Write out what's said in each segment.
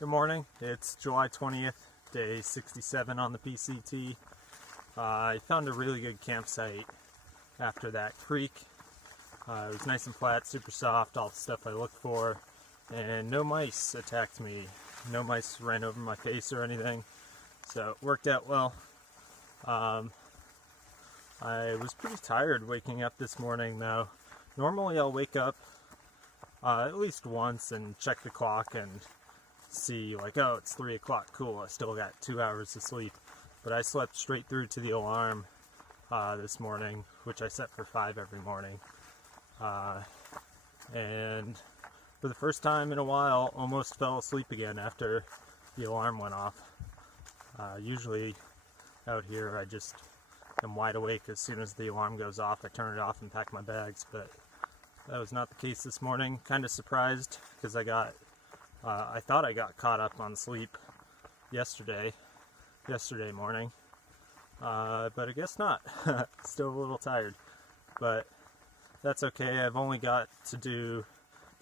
Good morning. It's July 20th, day 67 on the PCT. I found a really good campsite after that creek. It was nice and flat, super soft, all the stuff I looked for, and no mice attacked me. No mice ran over my face or anything, so it worked out well. I was pretty tired waking up this morning though. Normally I'll wake up at least once and check the clock and see like, oh, it's 3 o'clock, cool, I still got 2 hours of sleep. But I slept straight through to the alarm this morning, which I set for 5 every morning. And for the first time in a while, almost fell asleep again after the alarm went off. Usually out here I just am wide awake as soon as the alarm goes off. I turn it off and pack my bags, but that was not the case this morning. Kind of surprised because I thought I got caught up on sleep yesterday morning, but I guess not. Still a little tired, but that's okay. I've only got to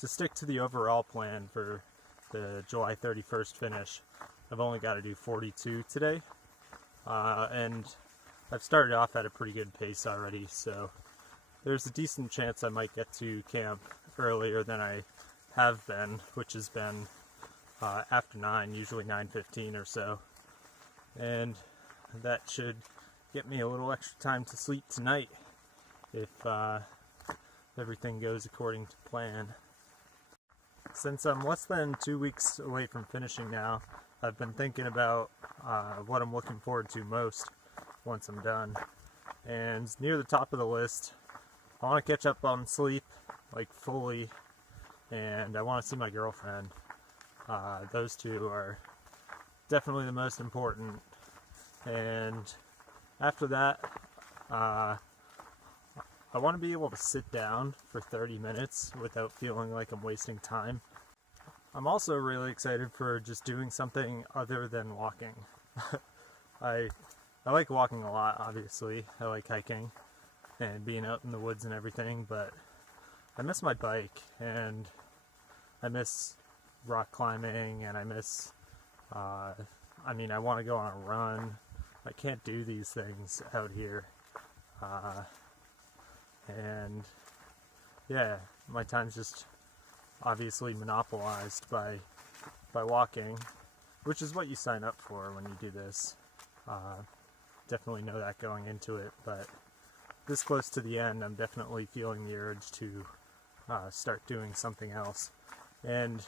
stick to the overall plan for the July 31st finish. I've only got to do 42 today, and I've started off at a pretty good pace already, so there's a decent chance I might get to camp earlier than I have been, which has been after 9, usually 9:15 or so, and that should get me a little extra time to sleep tonight if everything goes according to plan. Since I'm less than 2 weeks away from finishing now, I've been thinking about what I'm looking forward to most once I'm done, and near the top of the list, I want to catch up on sleep, like fully, and I want to see my girlfriend. Those two are definitely the most important, and after that, I want to be able to sit down for 30 minutes without feeling like I'm wasting time. I'm also really excited for just doing something other than walking. I like walking a lot, obviously. I like hiking and being out in the woods and everything, but I miss my bike, and I miss rock climbing, and I miss, I want to go on a run. I can't do these things out here, and yeah, my time's just obviously monopolized by walking, which is what you sign up for when you do this. Definitely know that going into it, but this close to the end, I'm definitely feeling the urge to start doing something else, and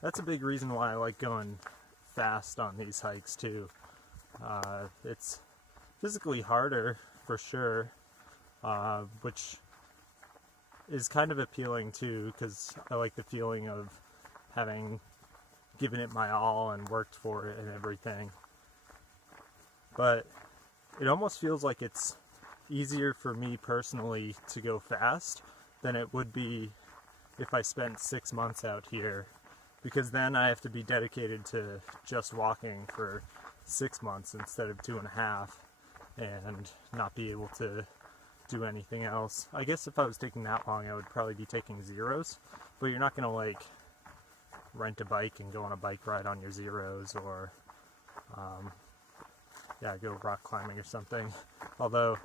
that's a big reason why I like going fast on these hikes too. It's physically harder for sure, which is kind of appealing too, because I like the feeling of having given it my all and worked for it and everything. But it almost feels like it's easier for me personally to go fast than it would be if I spent 6 months out here, because then I have to be dedicated to just walking for 6 months instead of 2.5, and not be able to do anything else. I guess if I was taking that long, I would probably be taking zeros, but you're not going to like rent a bike and go on a bike ride on your zeros, or go rock climbing or something. Although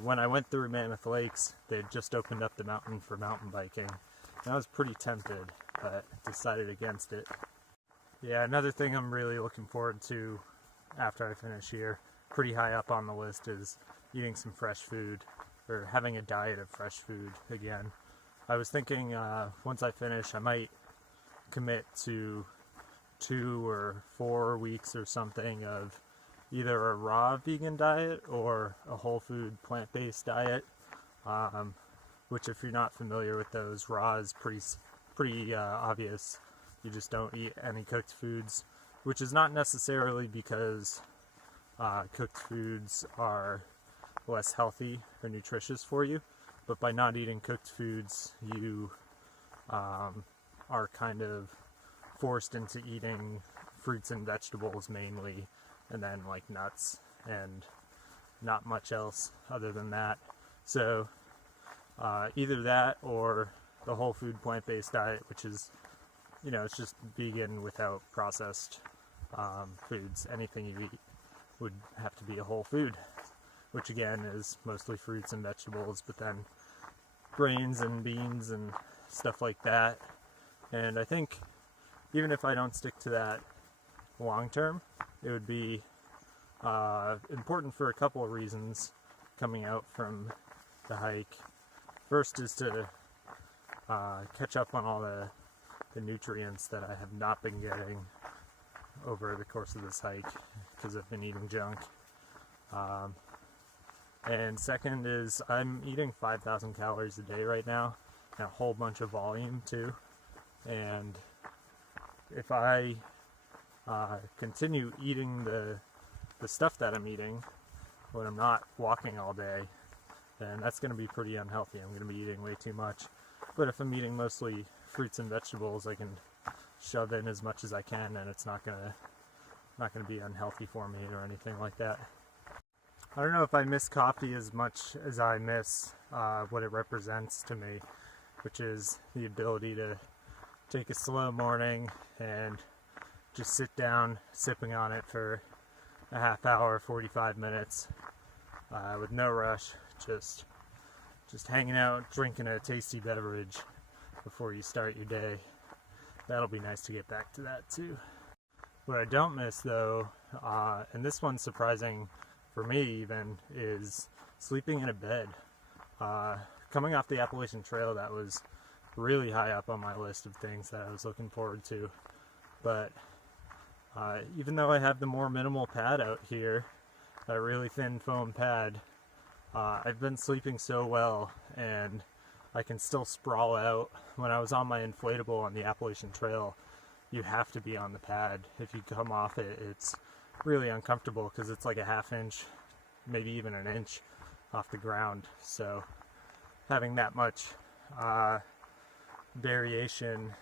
when I went through Mammoth Lakes, they had just opened up the mountain for mountain biking, and I was pretty tempted, but decided against it. Yeah, another thing I'm really looking forward to after I finish here, pretty high up on the list, is eating some fresh food, or having a diet of fresh food again. I was thinking once I finish, I might commit to 2 or 4 weeks or something of either a raw vegan diet or a whole food plant-based diet, which, if you're not familiar with those, raw is pretty obvious. You just don't eat any cooked foods, which is not necessarily because cooked foods are less healthy or nutritious for you, but by not eating cooked foods, you are kind of forced into eating fruits and vegetables mainly, and then like nuts, and not much else other than that. So either that or the whole food plant-based diet, which is you know, it's just vegan without processed foods. Anything you eat would have to be a whole food, which again is mostly fruits and vegetables, but then grains and beans and stuff like that. And I think even if I don't stick to that long term, it would be important for a couple of reasons coming out from the hike. First is to catch up on all the nutrients that I have not been getting over the course of this hike because I've been eating junk. And second is I'm eating 5,000 calories a day right now, and a whole bunch of volume too. And if I continue eating the stuff that I'm eating when I'm not walking all day, then that's going to be pretty unhealthy. I'm going to be eating way too much. But if I'm eating mostly fruits and vegetables, I can shove in as much as I can, and it's not gonna be unhealthy for me or anything like that. I don't know if I miss coffee as much as I miss what it represents to me, which is the ability to take a slow morning and just sit down sipping on it for a half hour, 45 minutes with no rush, just hanging out, drinking a tasty beverage before you start your day. That'll be nice to get back to that too. What I don't miss though, and this one's surprising for me even, is sleeping in a bed. Coming off the Appalachian Trail, that was really high up on my list of things that I was looking forward to. But even though I have the more minimal pad out here, a really thin foam pad, I've been sleeping so well, and I can still sprawl out. When I was on my inflatable on the Appalachian Trail, you have to be on the pad. If you come off it, it's really uncomfortable because it's like a half inch, maybe even an inch off the ground. So having that much variation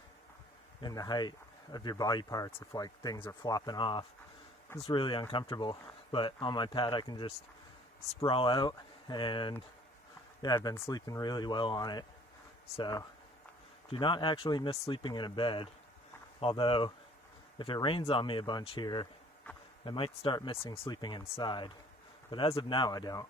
in the height of your body parts, if like things are flopping off, is really uncomfortable. But on my pad I can just sprawl out, and yeah, I've been sleeping really well on it. So do not actually miss sleeping in a bed, although if it rains on me a bunch here, I might start missing sleeping inside, but as of now I don't.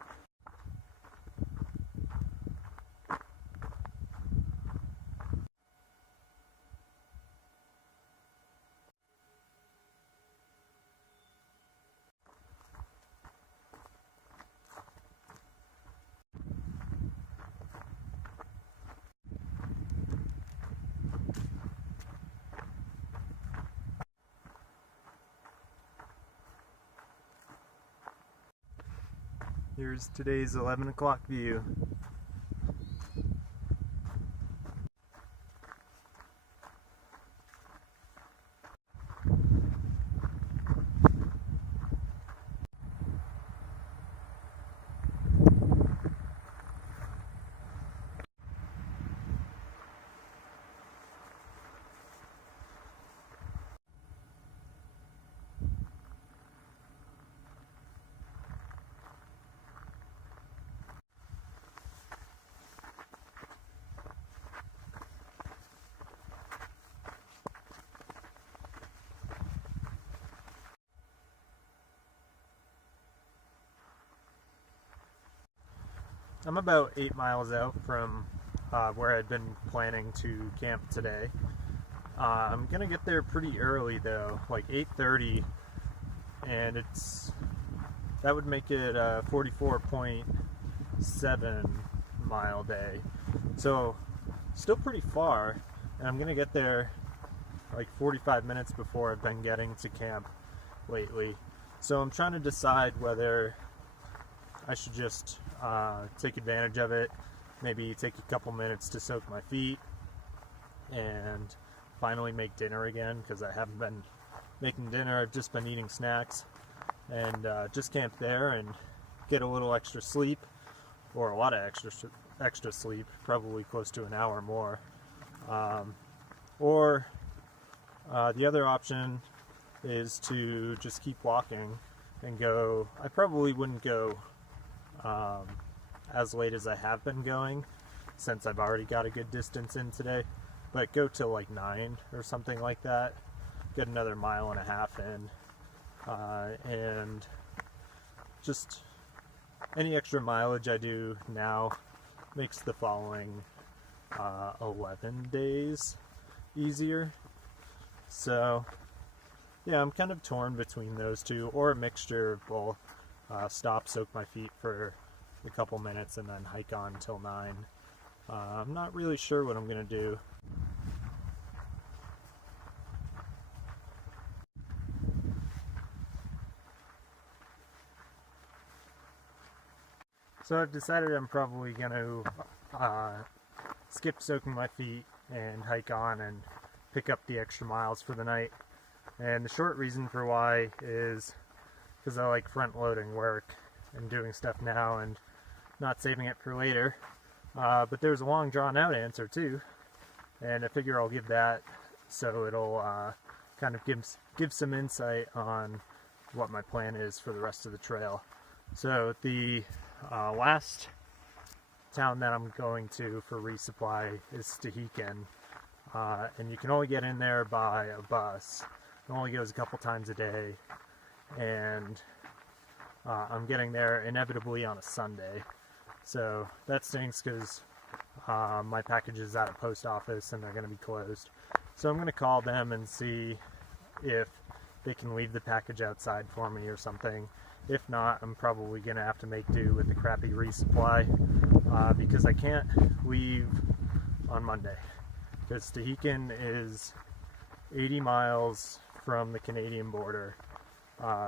Here's today's 11 o'clock view. I'm about 8 miles out from where I'd been planning to camp today. I'm gonna get there pretty early though, like 8:30, and that would make it a 44.7 mile day. So still pretty far, and I'm gonna get there like 45 minutes before I've been getting to camp lately. So I'm trying to decide whether I should just take advantage of it, maybe take a couple minutes to soak my feet, and finally make dinner again, because I haven't been making dinner. I've just been eating snacks, and just camp there and get a little extra sleep, or a lot of extra sleep, probably close to an hour more. Or the other option is to just keep walking and go. I probably wouldn't go as late as I have been going, since I've already got a good distance in today. but go till like 9 or something like that. Get another 1.5 miles in, and just any extra mileage I do now makes the following 11 days easier. So yeah, I'm kind of torn between those two, or a mixture of both. Stop, soak my feet for a couple minutes, and then hike on till 9. I'm not really sure what I'm going to do. So I've decided I'm probably going to skip soaking my feet and hike on and pick up the extra miles for the night. And the short reason for why is because I like front-loading work and doing stuff now and not saving it for later. But there's a long drawn-out answer too, and I figure I'll give that so it'll kind of give some insight on what my plan is for the rest of the trail. So the last town that I'm going to for resupply is Stehekin, and you can only get in there by a bus. It only goes a couple times a day, and I'm getting there inevitably on a Sunday. So that stinks because my package is at a post office and they're going to be closed. So I'm going to call them and see if they can leave the package outside for me or something. If not, I'm probably going to have to make do with the crappy resupply because I can't leave on Monday. Because Stehekin is 80 miles from the Canadian border.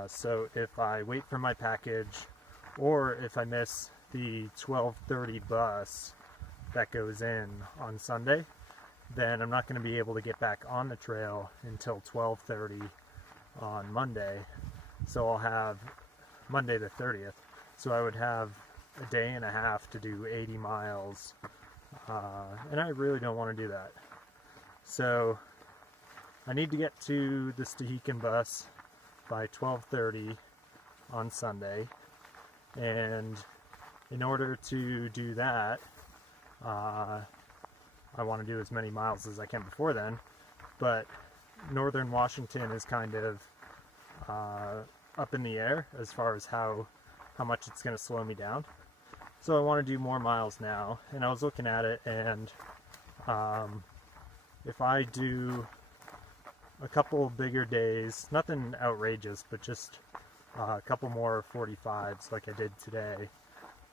So if I wait for my package, or if I miss the 12:30 bus that goes in on Sunday, then I'm not going to be able to get back on the trail until 12:30 on Monday. So I'll have Monday the 30th. So I would have a day and a half to do 80 miles, and I really don't want to do that. So I need to get to the Stehekin bus by 12:30 on Sunday, and in order to do that, I want to do as many miles as I can before then, but northern Washington is kind of up in the air as far as how much it's going to slow me down. So I want to do more miles now, and I was looking at it, and if I do a couple bigger days, nothing outrageous, but just a couple more 45s like I did today,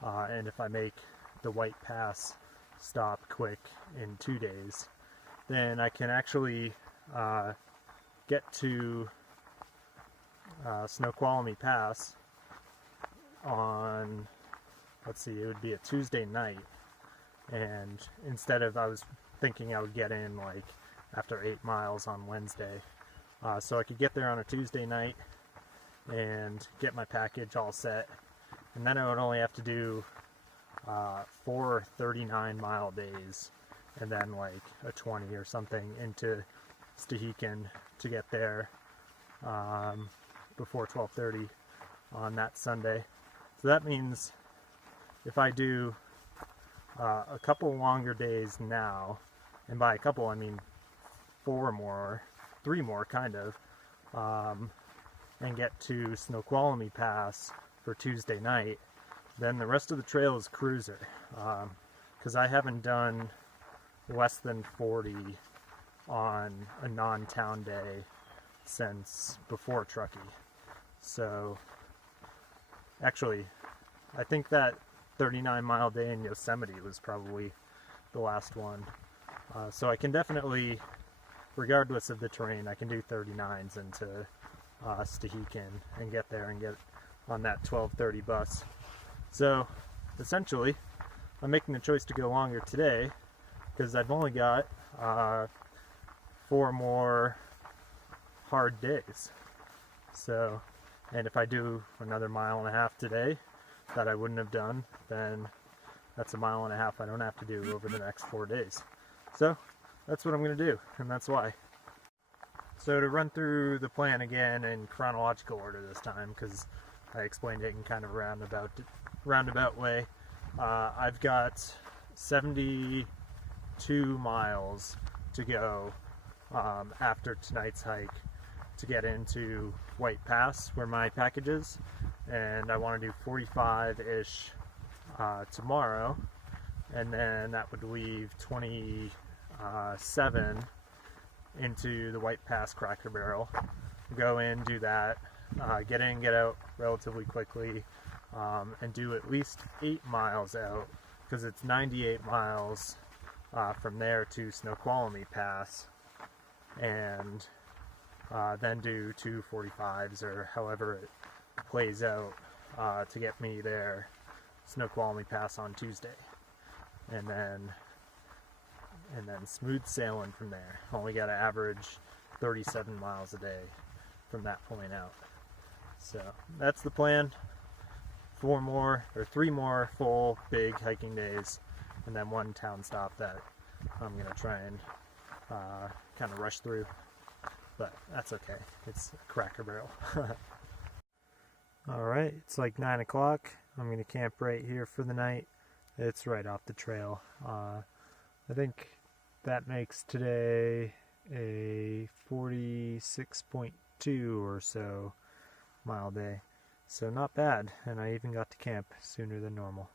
and if I make the White Pass stop quick in 2 days, then I can actually get to Snoqualmie Pass on, let's see, it would be a Tuesday night, and instead of, I was thinking I would get in like after 8 miles on Wednesday, so I could get there on a Tuesday night and get my package all set, and then I would only have to do 4 39-mile days, and then like a 20 or something into Stehekin to get there before 12:30 on that Sunday. So that means if I do a couple longer days now, and by a couple I mean 3 more kind of, and get to Snoqualmie Pass for Tuesday night, then the rest of the trail is cruiser, because I haven't done less than 40 on a non-town day since before Truckee. So actually, I think that 39-mile day in Yosemite was probably the last one. So I can definitely, regardless of the terrain, I can do 39s into Stehekin and get there and get on that 12:30 bus. So essentially, I'm making the choice to go longer today because I've only got 4 more hard days. So, and if I do another 1.5 miles today that I wouldn't have done, then that's a 1.5 miles I don't have to do over the next 4 days. So that's what I'm going to do, and that's why. So to run through the plan again in chronological order this time, because I explained it in kind of a roundabout way, I've got 72 miles to go after tonight's hike to get into White Pass where my package is, and I want to do 45-ish tomorrow, and then that would leave 27 into the White Pass Cracker Barrel. Go in, do that, get in, get out relatively quickly, and do at least 8 miles out, because it's 98 miles from there to Snoqualmie Pass, and then do 2 45s or however it plays out to get me there, Snoqualmie Pass on Tuesday, and then smooth sailing from there. Only got to average 37 miles a day from that point out. So that's the plan. 3 more full big hiking days, and then 1 town stop that I'm gonna try and kind of rush through, but that's okay. It's a Cracker Barrel. Alright, it's like 9 o'clock. I'm gonna camp right here for the night. It's right off the trail. I think that makes today a 46.2 or so mile day. So not bad, and I even got to camp sooner than normal.